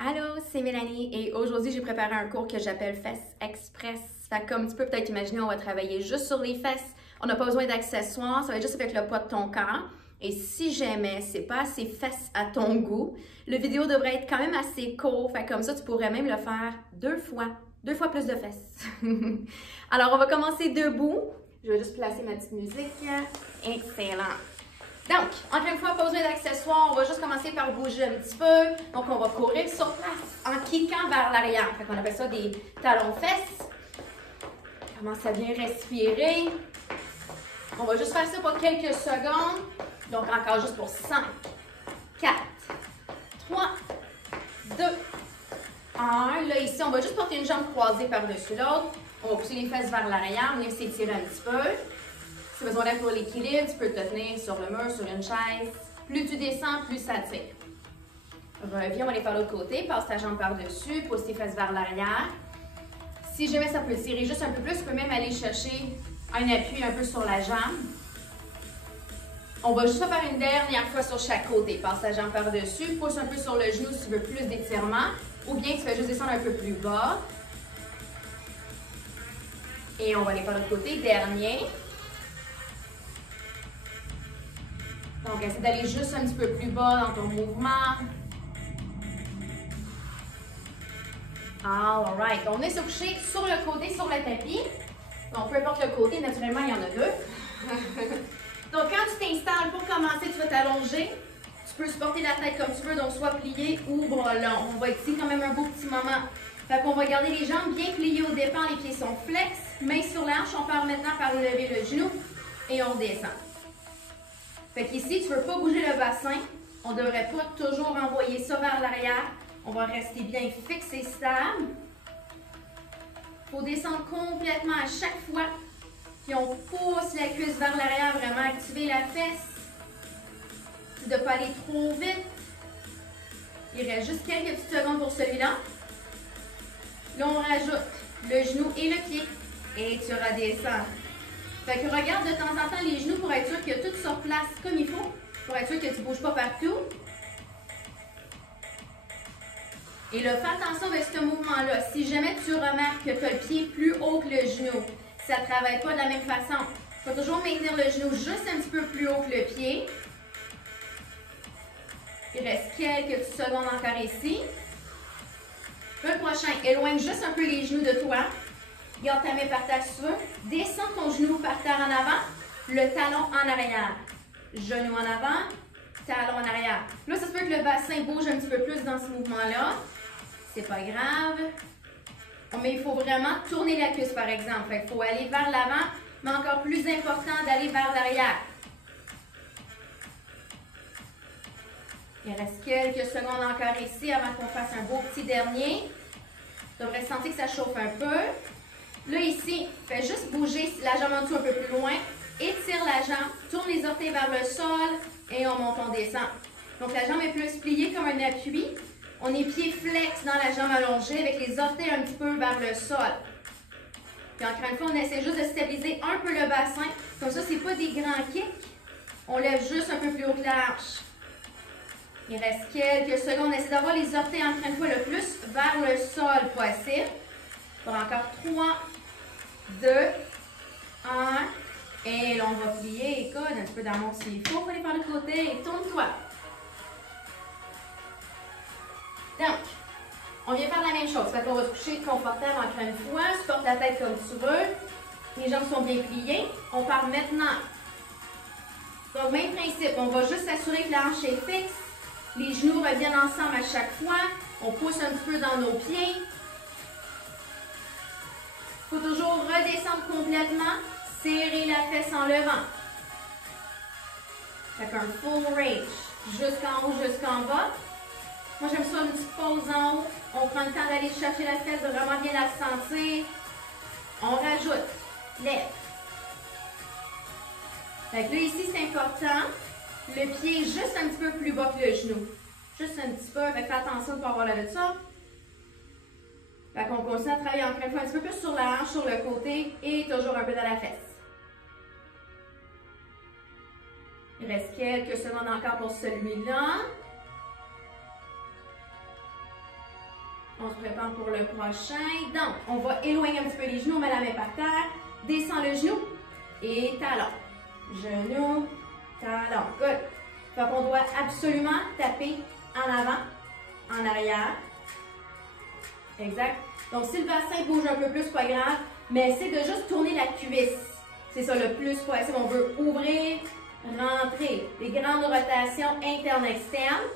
Allô, c'est Mélanie et aujourd'hui j'ai préparé un cours que j'appelle Fesses Express. Fait que comme tu peux peut-être imaginer, on va travailler juste sur les fesses. On n'a pas besoin d'accessoires, ça va être juste avec le poids de ton corps. Et si jamais c'est pas assez fesses à ton goût, le vidéo devrait être quand même assez court. Fait que comme ça, tu pourrais même le faire deux fois plus de fesses. Alors on va commencer debout. Je vais juste placer ma petite musique. Excellent. Donc, encore une fois, pas besoin d'accessoires, on va juste commencer par bouger un petit peu. Donc, on va courir sur place en kickant vers l'arrière. Fait qu'on appelle ça des talons-fesses. Commence à bien respirer. On va juste faire ça pour quelques secondes. Donc, encore juste pour 5, 4, 3, 2, 1. Là, ici, on va juste porter une jambe croisée par-dessus l'autre. On va pousser les fesses vers l'arrière, venir s'étirer un petit peu. Si tu as besoin d'aide pour l'équilibre, tu peux te tenir sur le mur, sur une chaise. Plus tu descends, plus ça tire. Reviens, on va aller faire l'autre côté. Passe ta jambe par-dessus, pousse tes fesses vers l'arrière. Si jamais ça peut tirer juste un peu plus, tu peux même aller chercher un appui un peu sur la jambe. On va juste faire une dernière fois sur chaque côté. Passe ta jambe par-dessus, pousse un peu sur le genou si tu veux plus d'étirement. Ou bien tu fais juste descendre un peu plus bas. Et on va aller faire l'autre côté. Dernier. Donc, essaie d'aller juste un petit peu plus bas dans ton mouvement. All right. On est couché sur le côté, sur le tapis. Donc, peu importe le côté, naturellement, il y en a deux. Donc, quand tu t'installes pour commencer, tu vas t'allonger. Tu peux supporter la tête comme tu veux, donc soit plié ou bras long. On va être ici quand même un beau petit moment. Fait qu'on va garder les jambes bien pliées au départ, les pieds sont flex. Main sur la hanche, on part maintenant par lever le genou et on descend. Fait qu'ici, tu ne veux pas bouger le bassin. On ne devrait pas toujours envoyer ça vers l'arrière. On va rester bien fixe et stable. Il faut descendre complètement à chaque fois. Puis on pousse la cuisse vers l'arrière, vraiment activer la fesse. De ne pas aller trop vite. Il reste juste quelques petites secondes pour celui-là. Là, on rajoute le genou et le pied. Et tu redescends. Fait que regarde de temps en temps les genoux pour être sûr que tout se replace comme il faut, pour être sûr que tu ne bouges pas partout. Et là, fais attention avec ce mouvement-là. Si jamais tu remarques que tu as le pied plus haut que le genou, ça ne travaille pas de la même façon. Il faut toujours maintenir le genou juste un petit peu plus haut que le pied. Il reste quelques petites secondes encore ici. Le prochain, éloigne juste un peu les genoux de toi. Garde ta main par terre si tu veux. Descends ton genou par terre en avant, le talon en arrière. Genou en avant, talon en arrière. Là, ça se peut que le bassin bouge un petit peu plus dans ce mouvement-là. C'est pas grave. Mais il faut vraiment tourner la cuisse, par exemple. Il faut aller vers l'avant, mais encore plus important d'aller vers l'arrière. Il reste quelques secondes encore ici avant qu'on fasse un beau petit dernier. Tu devrais sentir que ça chauffe un peu. Là, ici, fais juste bouger la jambe en dessous un peu plus loin. Étire la jambe, tourne les orteils vers le sol et on monte, on descend. Donc, la jambe est plus pliée comme un appui. On est pied flex dans la jambe allongée avec les orteils un petit peu vers le sol. Puis encore une fois, on essaie juste de stabiliser un peu le bassin. Comme ça, ce n'est pas des grands kicks. On lève juste un peu plus haut que la hanche. Il reste quelques secondes. On essaie d'avoir les orteils encore une fois le plus vers le sol possible. Pour encore 3, 2, 1. Et là, on va plier. Écoute, un petit peu dans mon s'il faut. Faut aller par le côté et tourne-toi. Donc, on vient faire la même chose. Fait qu'on va se coucher confortable encore une fois. Tu portes la tête comme tu veux. Les jambes sont bien pliées. On part maintenant. Donc, même principe. On va juste s'assurer que la hanche est fixe. Les genoux reviennent ensemble à chaque fois. On pousse un petit peu dans nos pieds. Il faut toujours redescendre complètement. Serrer la fesse en levant. Fait qu'un full range. Jusqu'en haut, jusqu'en bas. Moi, j'aime ça une petite pause en haut. On prend le temps d'aller chercher la fesse, de vraiment bien la sentir. On rajoute. Lève. Fait que là, ici, c'est important. Le pied juste un petit peu plus bas que le genou. Juste un petit peu. Fait que fais attention de ne pas avoir là de ça. Fait qu'on continue à travailler encore une fois un petit peu plus sur la hanche, sur le côté et toujours un peu dans la fesse. Il reste quelques secondes encore pour celui-là. On se prépare pour le prochain. Donc, on va éloigner un petit peu les genoux, on met la main par terre, descend le genou et talon. Genou, talon. Good. Fait qu'on doit absolument taper en avant, en arrière. Exact. Donc, si le bassin bouge un peu plus, pas grave, mais essaie de juste tourner la cuisse. C'est ça, le plus possible. On veut ouvrir, rentrer. Des grandes rotations internes-externes.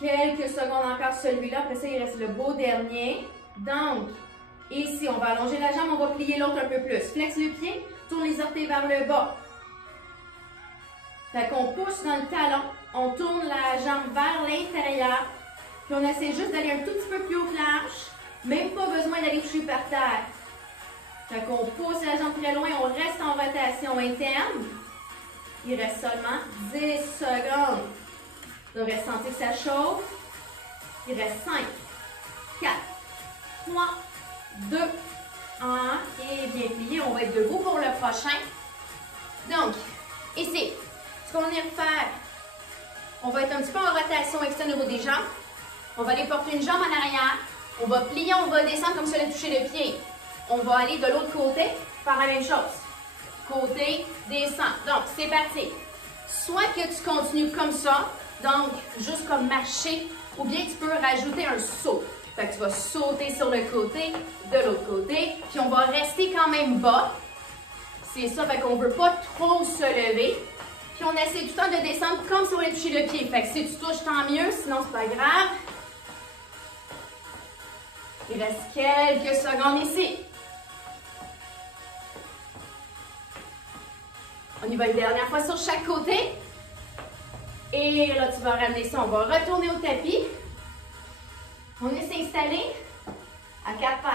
Quelques secondes encore celui-là. Après ça, il reste le beau dernier. Donc, ici, on va allonger la jambe, on va plier l'autre un peu plus. Flexe le pied, tourne les orteils vers le bas. Fait qu'on pousse dans le talon, on tourne la jambe vers l'intérieur, puis on essaie juste d'aller un tout petit peu plus haut que l'arche. Même pas besoin d'aller toucher par terre. Fait qu'on pousse la jambe très loin, on reste en rotation interne. Il reste seulement 10 secondes. Vous devrez sentir que ça chauffe. Il reste 5, 4, 3, 2, 1. Et bien plié, on va être debout pour le prochain. Donc, ici, ce qu'on va venir faire, on va être un petit peu en rotation externe au niveau des jambes. On va aller porter une jambe en arrière. On va plier, on va descendre comme si on allait toucher le pied. On va aller de l'autre côté, faire la même chose. Côté, descend. Donc, c'est parti. Soit que tu continues comme ça, donc juste comme marcher, ou bien tu peux rajouter un saut. Fait que tu vas sauter sur le côté, de l'autre côté, puis on va rester quand même bas. C'est ça, fait qu'on ne veut pas trop se lever. Puis on essaie tout le temps de descendre comme si on allait toucher le pied. Fait que si tu touches, tant mieux, sinon c'est pas grave. Il reste quelques secondes ici. On y va une dernière fois sur chaque côté. Et là, tu vas ramener ça. On va retourner au tapis. On est s'installer à 4 pattes.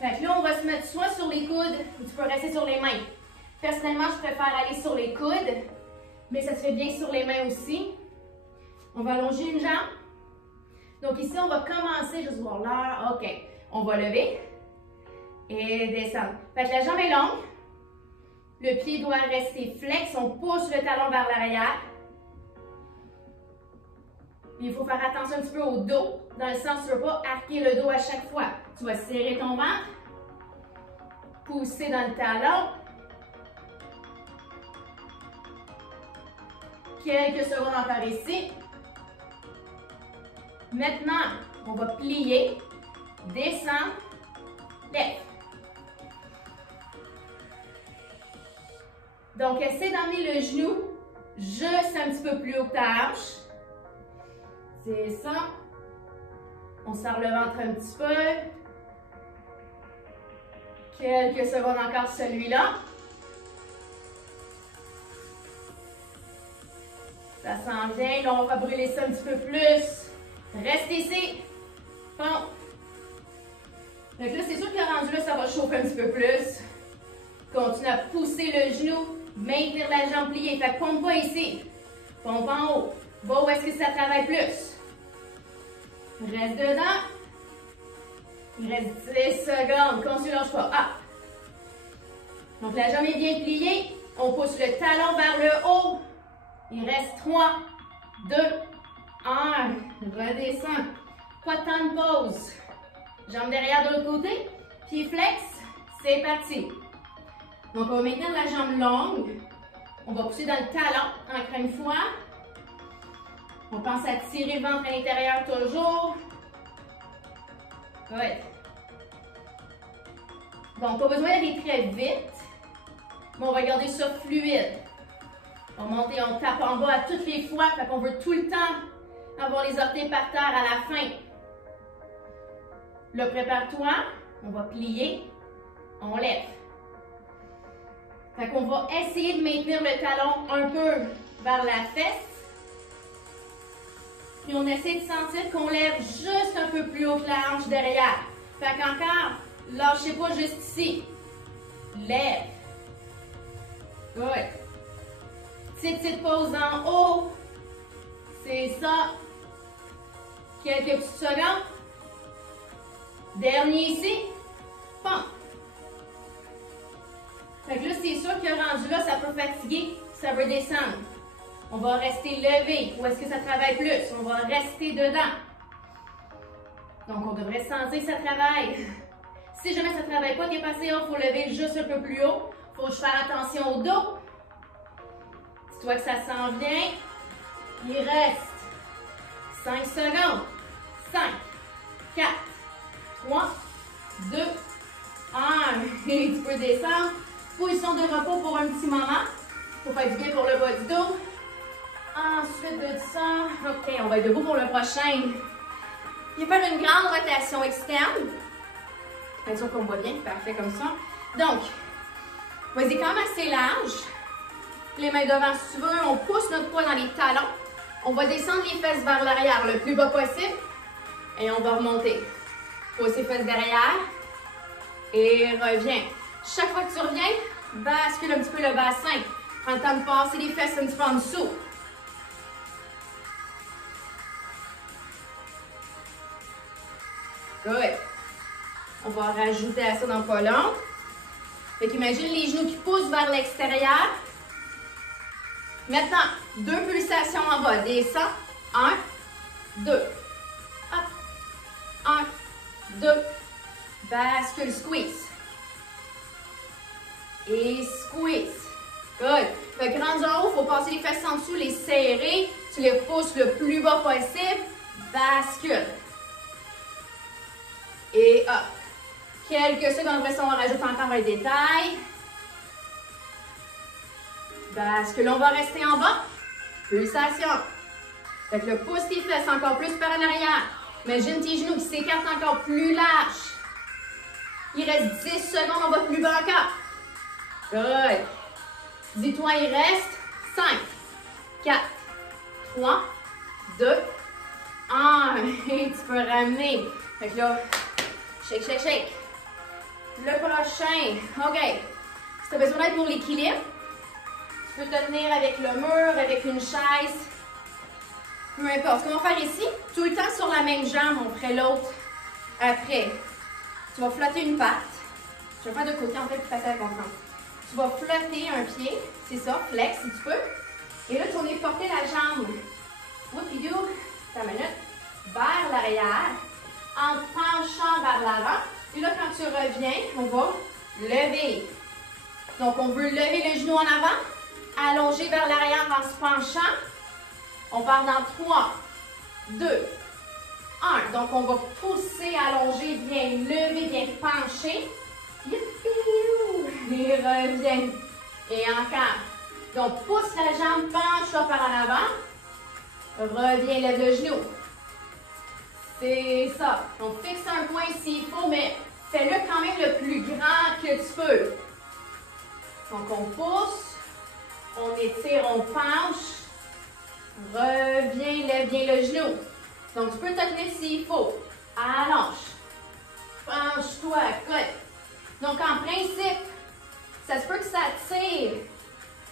Fait que là, on va se mettre soit sur les coudes ou tu peux rester sur les mains. Personnellement, je préfère aller sur les coudes, mais ça se fait bien sur les mains aussi. On va allonger une jambe. Donc ici, on va commencer, juste voir l'heure. OK. On va lever et descendre. Fait que la jambe est longue. Le pied doit rester flex. On pousse le talon vers l'arrière. Il faut faire attention un petit peu au dos, dans le sens où tu ne veux pas arquer le dos à chaque fois. Tu vas serrer ton ventre, pousser dans le talon. Quelques secondes encore ici. Maintenant, on va plier, descendre, lève. Donc, essaie d'emmener le genou juste un petit peu plus haut que ta hanche. C'est ça. On serre le ventre un petit peu. Quelques secondes encore celui-là. Ça s'en vient. Là, on va brûler ça un petit peu plus. Reste ici. Bon. Donc là, c'est sûr que rendu là, ça va chauffer un petit peu plus. Continue à pousser le genou. Maintenir la jambe pliée. Fait que pompe pas ici. Pompe en haut. Va où est-ce que ça travaille plus. Reste dedans. Il reste 10 secondes. Continue, lâche pas. Ah. Donc la jambe est bien pliée. On pousse le talon vers le haut. Il reste 3, 2, 1. Redescend. Pas de temps de pause. Jambe derrière de l'autre côté. Pied flex. C'est parti. Donc on va maintenir la jambe longue. On va pousser dans le talon encore une fois. On pense à tirer le ventre à l'intérieur toujours. Good. Donc, pas besoin d'aller très vite, mais on va garder ça fluide. On monte et on tape en bas à toutes les fois, fait qu'on veut tout le temps avoir les orteils par terre à la fin. Là, prépare-toi. On va plier. On lève. Fait qu'on va essayer de maintenir le talon un peu vers la fesse. Puis on essaie de sentir qu'on lève juste un peu plus haut que la hanche derrière. Fait qu'encore, lâchez pas juste ici. Lève. Good. Petite pause en haut. C'est ça. Quelques petites secondes. Dernier ici. Pompe. Fait que là, c'est sûr que rendu là, ça peut fatiguer, ça veut descendre. On va rester levé. Où est-ce que ça travaille plus? On va rester dedans. Donc, on devrait sentir que ça travaille. Si jamais ça ne travaille pas, t'es passé haut, il faut lever juste un peu plus haut. Il faut faire attention au dos. Dis-toi que ça s'en vient. Il reste 5 secondes. 5, 4, 3, 2, 1. Et tu peux descendre. Position de repos pour un petit moment. Pour faire du bien pour le bas du dos. Ensuite de ça, ok, on va être debout pour le prochain. Je vais faire une grande rotation externe. Bien sûr qu'on voit bien, parfait comme ça. Donc, vas-y quand même assez large. Les mains devant si tu veux, on pousse notre poids dans les talons. On va descendre les fesses vers l'arrière le plus bas possible. Et on va remonter. Pousse les fesses derrière. Et reviens. Chaque fois que tu reviens, bascule un petit peu le bassin. Prends le temps de passer les fesses un petit peu en dessous. Good. On va rajouter à ça dans pas long. Fait qu'imagine les genoux qui poussent vers l'extérieur. Maintenant, 2 pulsations en bas. Descends. 1, 2. Hop. 1, 2. Bascule, squeeze. Et squeeze. Good. Fait que rendu en haut, il faut passer les fesses en dessous, les serrer. Tu les pousses le plus bas possible. Bascule. Et hop. Quelques secondes après ça, on rajoute encore un détail. Bascule, on va rester en bas. Pulsation. Fait que le pouce tes fesses encore plus par en arrière. Imagine tes genoux qui s'écartent encore plus large. Il reste 10 secondes, on va plus bas encore. Good. Dis-toi, il reste 5, 4, 3, 2, 1. Et tu peux ramener. Fait que là, shake, shake, shake. Le prochain. OK. Si tu as besoin d'aide pour l'équilibre, tu peux te tenir avec le mur, avec une chaise. Peu importe. Ce qu'on va faire ici, tout le temps sur la même jambe, on ferait l'autre après. Tu vas flotter une patte. Je vais faire de côté, en fait, plus facile à comprendre. Tu vas flotter un pied, c'est ça, flex si tu peux. Et là, tu vas venir porter la jambe. What you do, ta minute, vers l'arrière, en te penchant vers l'avant. Et là, quand tu reviens, on va lever. Donc, on veut lever le genou en avant, allonger vers l'arrière en se penchant. On part dans 3, 2, 1. Donc, on va pousser, allonger, bien lever, bien pencher. Et reviens. Et encore. Donc, pousse la jambe, penche-toi par en avant. Reviens, lève le genou. C'est ça. Donc, fixe un point s'il faut, mais fais-le quand même le plus grand que tu peux. Donc, on pousse, on étire, on penche. Reviens, lève bien le genou. Donc, tu peux te tenir s'il faut. Allonge. Penche-toi, good. Donc, en principe, ça se peut que ça tire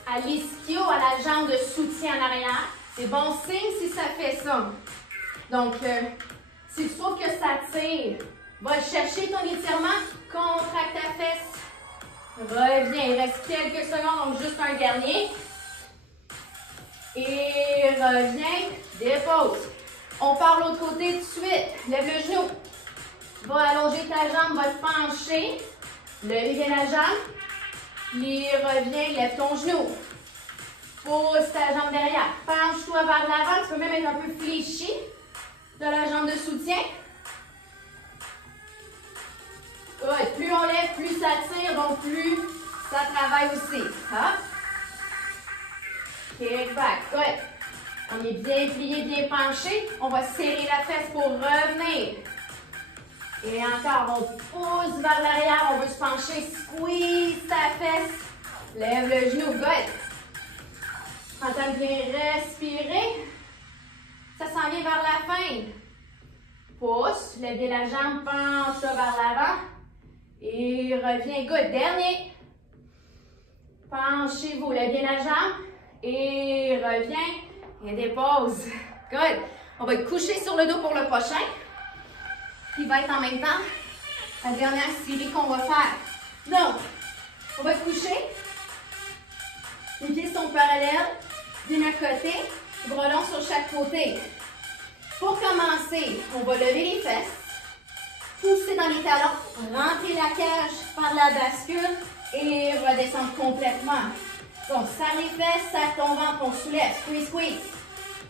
à l'ischio, à la jambe de soutien en arrière. C'est bon signe si ça fait ça. Donc, si tu trouves que ça tire, va chercher ton étirement, contracte ta fesse. Reviens, il reste quelques secondes, donc juste un dernier. Et reviens, dépose. On part l'autre côté tout de suite. Lève le genou. Va allonger ta jambe, va te pencher. Lève bien la jambe. Puis reviens, lève ton genou. Pousse ta jambe derrière. Penche-toi vers l'avant. Tu peux même être un peu fléchi de la jambe de soutien. Ouais, plus on lève, plus ça tire, donc plus ça travaille aussi. Hop. Kick back. Ouais. On est bien plié, bien penché. On va serrer la fesse pour revenir. Et encore, on pousse vers l'arrière, on veut se pencher, squeeze ta fesse, lève le genou, good. Prends le temps de bien respirer. Ça s'en vient vers la fin. Pousse, lève bien la jambe, penche-toi vers l'avant. Et reviens, good. Dernier. Penchez-vous, lève bien la jambe. Et reviens. Et dépose. Good. On va être couché sur le dos pour le prochain. Qui va être en même temps la dernière série qu'on va faire. Donc, on va te coucher. Les pieds sont parallèles, bien à côté, bras longs sur chaque côté. Pour commencer, on va lever les fesses. Poussez dans les talons, rentrez la cage par la bascule et redescendre complètement. Donc, serre les fesses, serre ton ventre, on soulève, squeeze, squeeze.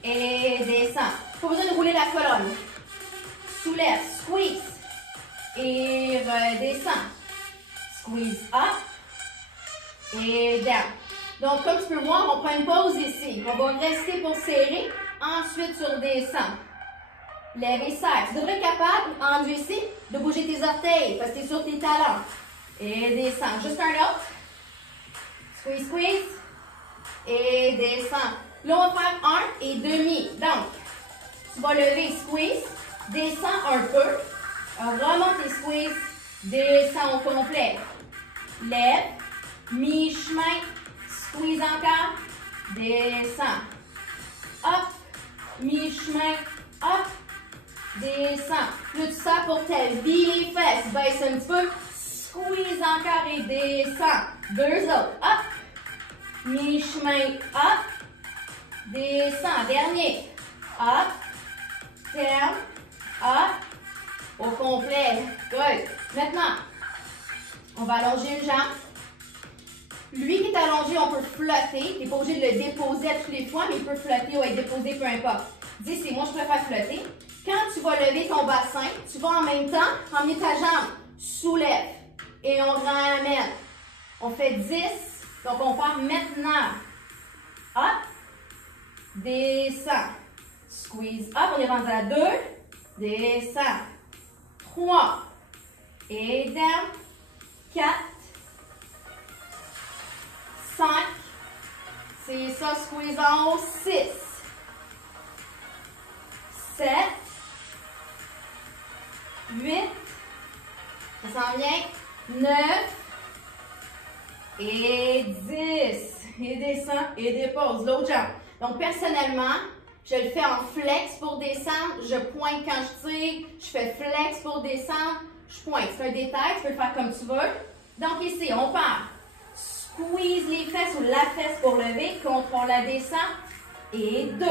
Et descend. Pas besoin de rouler la colonne. Soulève, squeeze. Et redescend. Squeeze up. Et down. Donc, comme tu peux voir, on prend une pause ici. On va rester pour serrer. Ensuite, tu redescends. Lève et serre. Tu devrais être capable, rendu ici, de bouger tes orteils parce que tu es sur tes talons. Et descends. Juste un autre. Squeeze, squeeze. Et descends. Là, on va faire 1,5. Donc, tu vas lever, squeeze. Descends un peu. Remonte et squeeze. Descends au complet. Lève. Mi-chemin. Squeeze encore. Descends. Hop. Mi-chemin. Hop. Descends. Là, tu sors pour ta vie les fesses. Baisse un petit peu. Squeeze encore et descends. Deux autres. Hop. Mi-chemin. Hop. Descends. Dernier. Hop. Down. Hop. Au complet. Good. Maintenant, on va allonger une jambe. Lui qui est allongé, on peut flotter. Tu n'es pas obligé de le déposer à toutes les fois, mais il peut flotter ou être déposé, peu importe. Dis, c'est moi, je préfère flotter. Quand tu vas lever ton bassin, tu vas en même temps emmener ta jambe. Soulève. Et on ramène. On fait 10. Donc, on part maintenant. Hop. Descend. Squeeze up. On est rendu à 2. Descend. 3. Et down. 4. 5. C'est ça, squeeze en haut. 6. 7. 8. Ça s'en vient. 9. Et 10. Et descend et dépose. L'autre jambe. Donc, personnellement, je le fais en flex pour descendre. Je pointe quand je tire. Je fais flex pour descendre. Je pointe. C'est un détail. Tu peux le faire comme tu veux. Donc, ici, on part. Squeeze les fesses ou la fesse pour lever. Contrôle la descente. Et 2.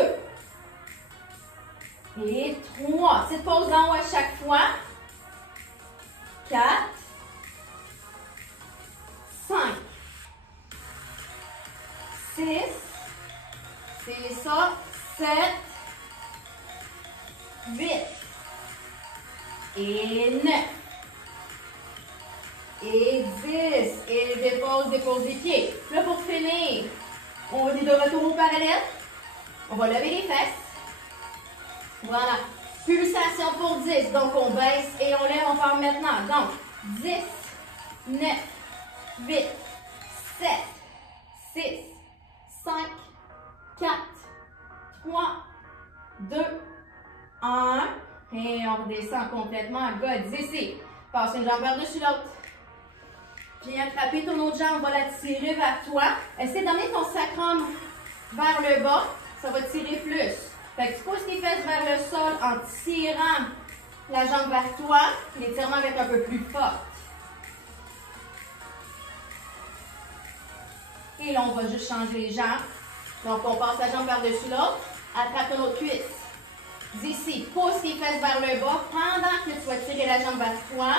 Et 3. Petite pause en haut à chaque fois. 4. 5. 6. C'est ça. 7. 8. Et 9. Et 10. Et dépose les pieds. Là, pour finir, on est de retour au parallèle. On va lever les fesses. Voilà. Pulsation pour 10. Donc, on baisse et on lève. On part maintenant. Donc, 10, 9, 8, 7, 6, 5, 4, 3, 2, 1. Et on redescend complètement. Good. Ici. Passe une jambe par-dessus l'autre. Viens attraper ton autre jambe. Va la tirer vers toi. Essaie d'amener ton sacrum vers le bas. Ça va tirer plus. Fait que tu pousses tes fesses vers le sol en tirant la jambe vers toi. L'étirement va être un peu plus fort. Et là, on va juste changer les jambes. Donc, on passe la jambe par-dessus l'autre. Attrape ton autre cuisse. D'ici, pousse tes fesses vers le bas pendant que tu vas tirer la jambe vers toi.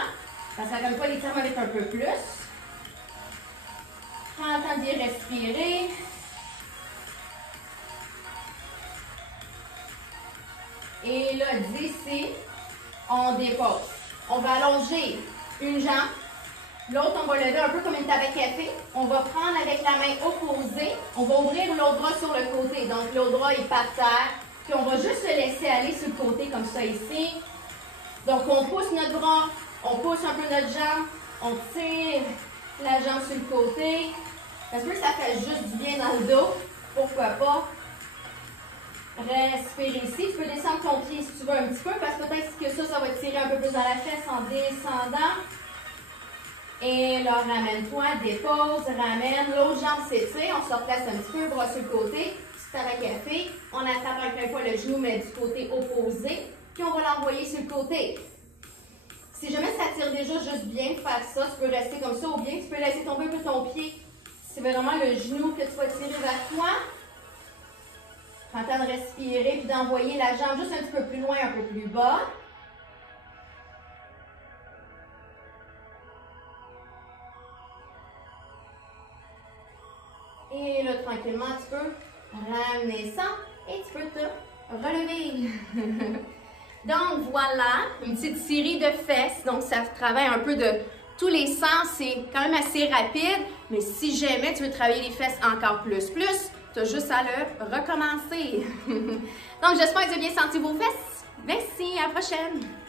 Parce que ça ne pas l'étirement avec un peu plus. Prends le temps d'y respirer. Et là, d'ici, on dépose. On va allonger une jambe. L'autre, on va lever un peu comme une table à café. On va prendre avec la main opposée. On va ouvrir l'autre bras sur le côté. Donc, l'autre bras est par terre. Puis, on va juste le laisser aller sur le côté comme ça ici. Donc, on pousse notre bras. On pousse un peu notre jambe. On tire la jambe sur le côté. Parce que ça fait juste du bien dans le dos. Pourquoi pas? Respire ici. Tu peux descendre ton pied si tu veux un petit peu. Parce que peut-être que ça va tirer un peu plus dans la fesse en descendant. Et là, ramène-toi, dépose, ramène. L'autre jambe s'étire. On se replace un petit peu, bras sur le côté. Petite tasse à café. On attrape encore une fois le genou, mais du côté opposé. Puis on va l'envoyer sur le côté. Si jamais ça tire déjà juste bien faire ça, tu peux rester comme ça. Ou bien tu peux laisser tomber un peu ton pied. C'est vraiment le genou que tu vas tirer vers toi. Prends le temps de respirer puis d'envoyer la jambe juste un petit peu plus loin, un peu plus bas. Et là, tranquillement, tu peux ramener ça et tu peux te relever. Donc, voilà, une petite série de fesses. Donc, ça travaille un peu de tous les sens. C'est quand même assez rapide. Mais si jamais tu veux travailler les fesses encore plus, tu as juste à le recommencer. Donc, j'espère que vous avez bien senti vos fesses. Merci, à la prochaine!